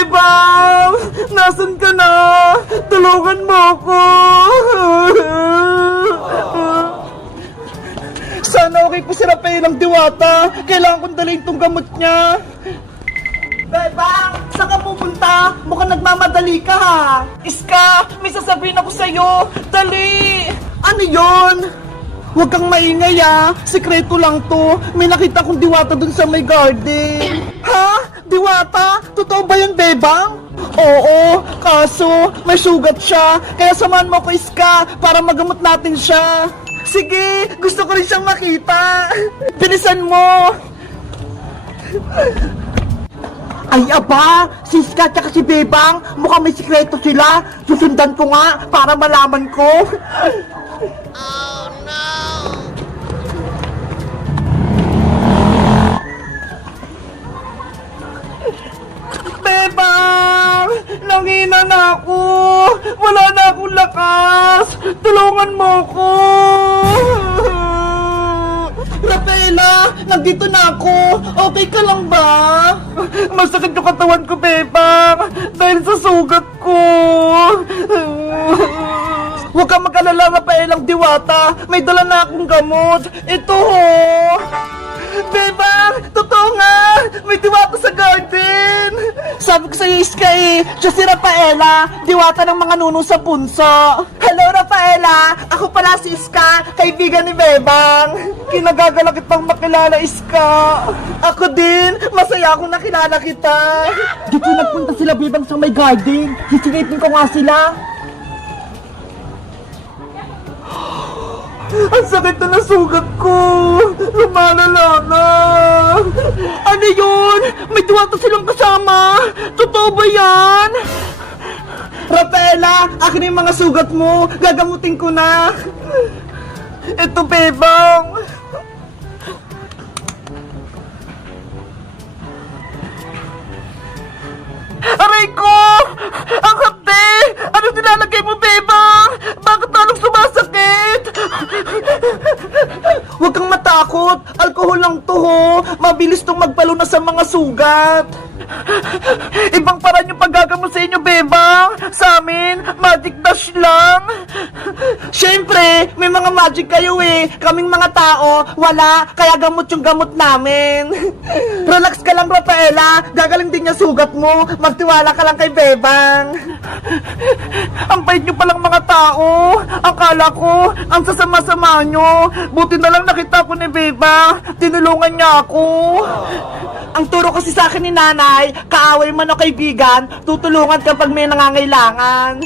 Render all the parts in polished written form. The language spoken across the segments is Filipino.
Bebang! Nasaan ka na? Tulungan mo ako! Sana okay po si Rafael ang diwata. Kailangan kong dalhin tong gamot niya. Bebang! Saan ka pupunta? Mukhang nagmamadali ka ha. Iska! May sasabihin ako sa'yo. Dali! Ano yon? Huwag kang maingay ah. Sikreto lang to. May nakita kong diwata dun sa may garden. Ha? Diwata? Totoo ba yun, Bebang? Oo, kaso may sugat siya. Kaya samahan mo ko, Iska, para magamot natin siya. Sige, gusto ko rin siyang makita. Bilisan mo. Ay aba, si Iska at si Bebang, mukhang may sikreto sila. Susundan ko nga para malaman ko. Oh no! Bebang! Nangina na ako! Wala na akong lakas! Tulungan mo ko! Rafaela! Nandito na ako! Okay ka lang ba? Masakit yung katawan ko, Bebang! Dahil sa sugat ko! Huwag kang mag-alala, Rafaelang diwata! May dala na akong gamot! Ito ho! Bebang! Totoo nga! May diwata sa garden! Sabi ko sa'yo, Iska eh, siya si Rafaela, diwata ng mga nuno sa punso. Hello, Rafaela! Ako pala si Iska, kaibigan ni Bebang. Kinagagala kitang makilala, Iska. Ako din, masaya akong nakilala kita. Dito nagpunta sila, Bebang, sa may garden. Sisilipin ko nga sila. Ang sakit na ng sugat ko! Lumalala na! Ano yun? May diwata silang kasama! Totoo ba yan? Rafaela, akin yung mga sugat mo! Gagamutin ko na! Ito, Bebang! Aray ko! Ang hapde! Ano nilalagay mo, Bebang? Bakit talong sumasakit? Huwag kang matakot. Alkohol lang to ho. Mabilis tong magpalunas sa mga sugat. Ibang paraan yung paggagamot sa inyo, Bebang. Sa amin, magic dash lang. Siyempre, may mga magic kayo eh. Kaming mga tao, wala. Kaya gamot yung gamot namin. Relax ka lang, Rafaela. Gagaling din yung sugat mo. Magtiwala ka lang kay Bebang. Ang bait nyo palang mga tao. Akala ko, ang sasama-sama nyo. Buti na lang nakita ko ni Bebang. Tinulungan niya ako. Ang turo kasi sa akin ni nanay, kaaway man o kaibigan, tutulungan kapag may nangangailangan.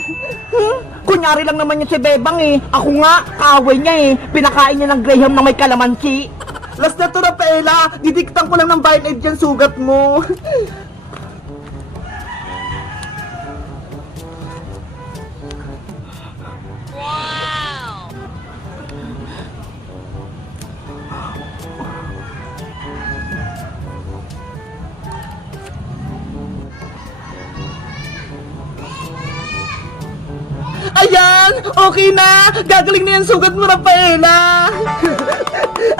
Kunyari lang naman yun si Bebang eh. Ako nga, kaaway niya eh. Pinakain niya ng Graham na may kalamansi. Last na to, Rafaela. Didiktan ko lang ng Band-Aid yan sugat mo. Wow! Ayan! Okay na! Gagaling na yan sugat mo, Rafaela!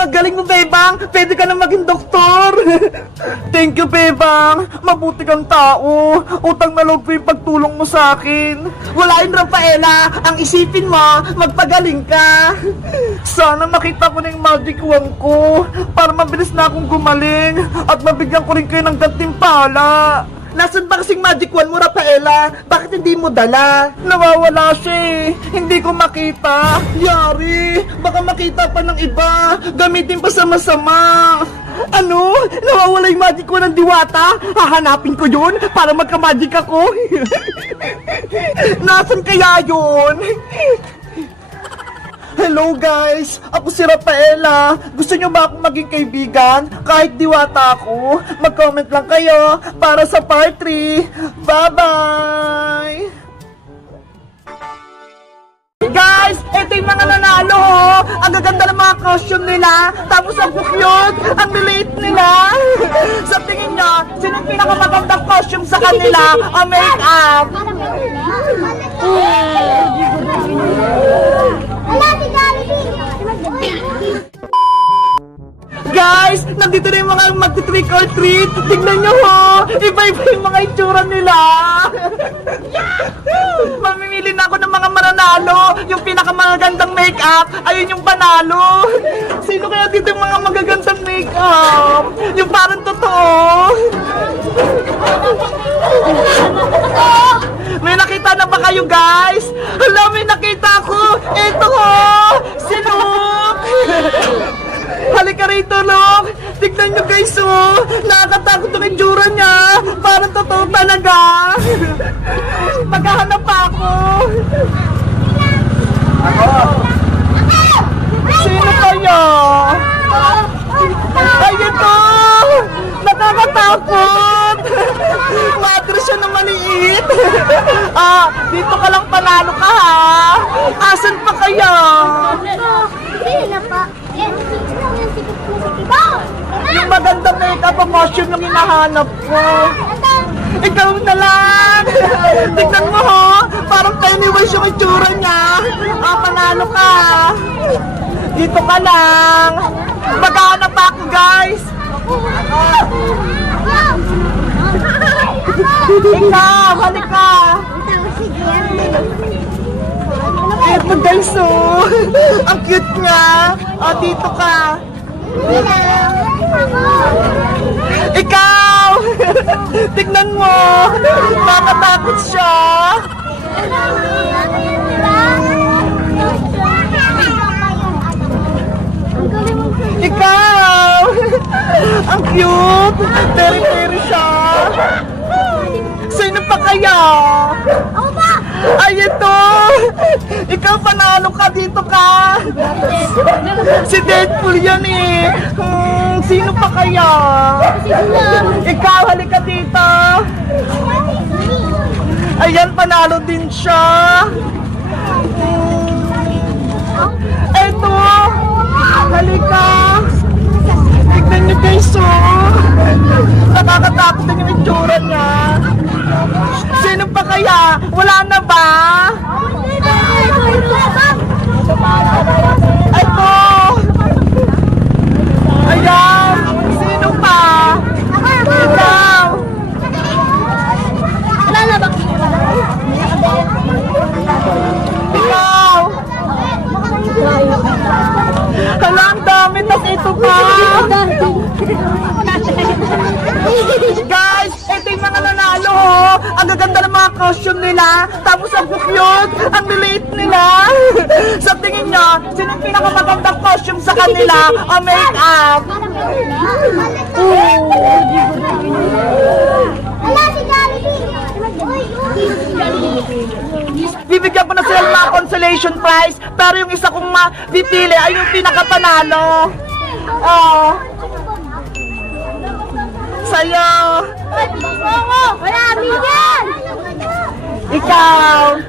Ang galing mo, Bebang! Pwede ka na maging doktor! Thank you, Bebang! Mabuti kang tao! Utang na loob ko yung pagtulong mo sa akin! Wala yun, Rafaela! Ang isipin mo, magpagaling ka! Sana makita ko na yung magic wand ko para mabilis na akong gumaling at mabigyan ko rin kayo ng gantimpala! Nasaan ba kasing magic wand mo, Rafaela? Bakit hindi mo dala? Nawawala siya eh. Hindi ko makita. Yari, baka makita pa ng iba. Gamitin pa sa masama. Ano? Nawawala yung magic wand ng diwata? Hahanapin ko yun para magka-magic ako. Nasaan kaya yun? Hello guys! Ako si Rafaela. Gusto nyo ba akong maging kaibigan? Kahit diwata ako? Mag-comment lang kayo para sa part 3. Bye-bye! Guys! Ito yung mga nanalo ho! Ang gaganda ng mga costume nila! Tapos ang cute! Ang late nila! Sa tingin nyo, sino yung pinakamagandang costume sa kanila? O make-up? Guys, nandito na yung mga magti-trick or treat. Tignan nyo ho, iba-iba yung mga itsura nila. Mamimili na ako ng mga mananalo. Yung pinakamagandang make-up, ayun yung panalo. Sino kaya dito yung mga magagandang make-up? Yung parang totoo. May nakita na ba kayo, guys? Hala, may nakita ko. Ito ho, si Luke. Halika rito, Luke. Tignan nyo, guys, oh. Nakakatakot ang itsura niya. Parang totoo talaga. Maghahanap pa ako. Sino kaya? Ay, ito! Nakakatakot! Madre siya na maliit! Dito ka lang panalo ka, ha? Asan pa kaya? Yung maganda makeup ang costume yung hinahanap ko. Ikaw na lang! Tignan mo, ho! Parang Pennywise yung itsura niya. Panalo ka! Dito ka lang! Maghahanap pa ako, guys! Ikaw! Halika! Eto, guys, oh! Ang cute niya! Dito ka! Ikaw! Tignan mo! Nakatakot siya! Ikaw! Ang cute! Teri-teri siya! Sino pa kaya? Ay, ito! Ikaw, panalo ka, dito ka! Si Deadpool yan eh! Sino pa kaya? Ikaw, halika dito! Ayan, panalo din siya! Eto! Halika! Tignan niyo, guys, oh! Nakakatakot din yung itsura niya! Sino pa kaya? Wala na ba? Ito! Ayan! Sino pa? Ikaw! Wala na ba? Ikaw! Hala, ang dami! Tas ito pa! Guys, ito yung mga nanalo, ho! Ang gaganda ng mga costume nila, tapos ang cute, ang liliit nila. Sa tingin nyo, sino yung pinakamagandang costume sa kanila o make-up? Bibigyan ko na sila ng mga consolation prize, pero yung isa kong mapipili ay yung pinakapanalo. Sa'yo. Wala, bigyan! Ikaw.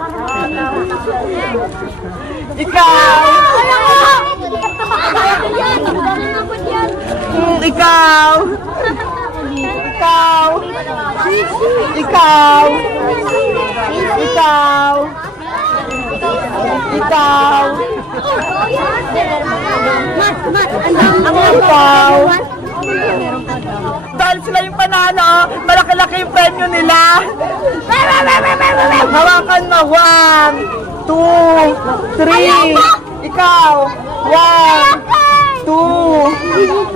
Ikaw. Ikaw. Ikaw. Ikaw. Ikaw. Ikaw. Ikaw. Dahil sila yung panalo, malaki-laki yung premyo nila. Hawakan mo. 1, 2, 3. Ikaw. 1, 2, 3.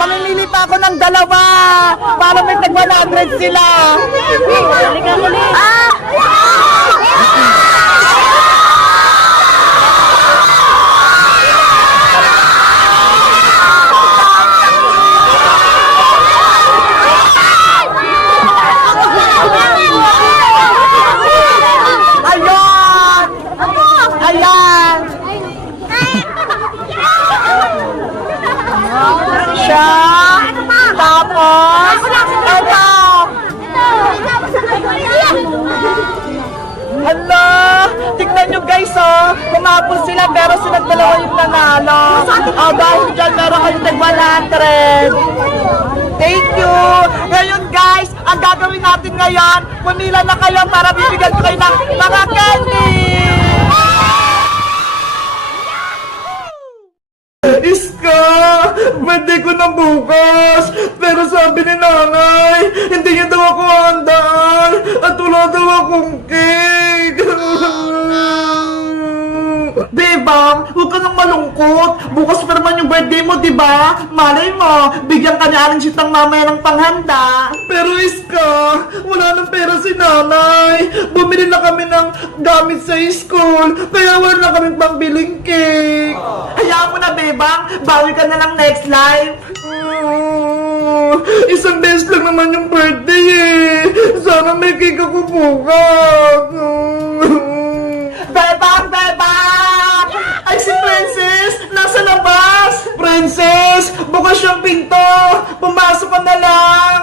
Mamimili pa ako ng dalawa para may tag 100 sila. Ayan! Ayan! Siya! Tapos! Ito! Hala! Tignan nyo, guys, oh! Kumapos sila pero sila dalawa yung nanalo. Dahil dyan meron kayong tag 100. Thank you! Ngayon, guys, ang gagawin natin ngayon, pumila na kayo para bibigyan ko kayo ng mga candy! Iska! Pwede ko ng Sabi ni nanay, hindi niya daw ako handaan at wala daw akong cake. Bebang, huwag ka nang malungkot. Bukas pa naman yung birthday mo, di ba? Malay mo, bigyan ka ni Aling Sitang mamaya ng panghanda. Pero Iska, wala nang pera si nanay. Bumili na kami ng gamit sa school, kaya wala na kami pangbiling cake. Hayaan mo na, Bebang. Bawi ka na lang next life. Isang beses lang naman yung birthday eh. Sana may cake ako bukas. Bebang! Bebang! Ay, si Princess! Nasa labas! Princess! Bukas yung pinto! Pumasok ka na lang!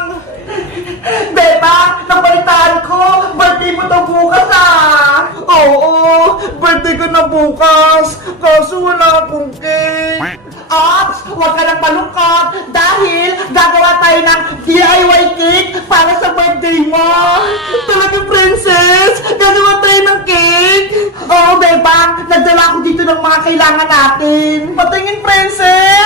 Bebang! Nabalitaan ko! Birthday mo daw bukas ah! Oo! Birthday ko na bukas! Kaso wala akong cake! At huwag ka nang malungkot dahil gagawa tayo ng DIY cake para sa birthday mo! Talaga, Princess! Gagawa tayo ng cake! Oo, Bebang! Nagdala ako dito ng mga kailangan natin! Patingin, Princess!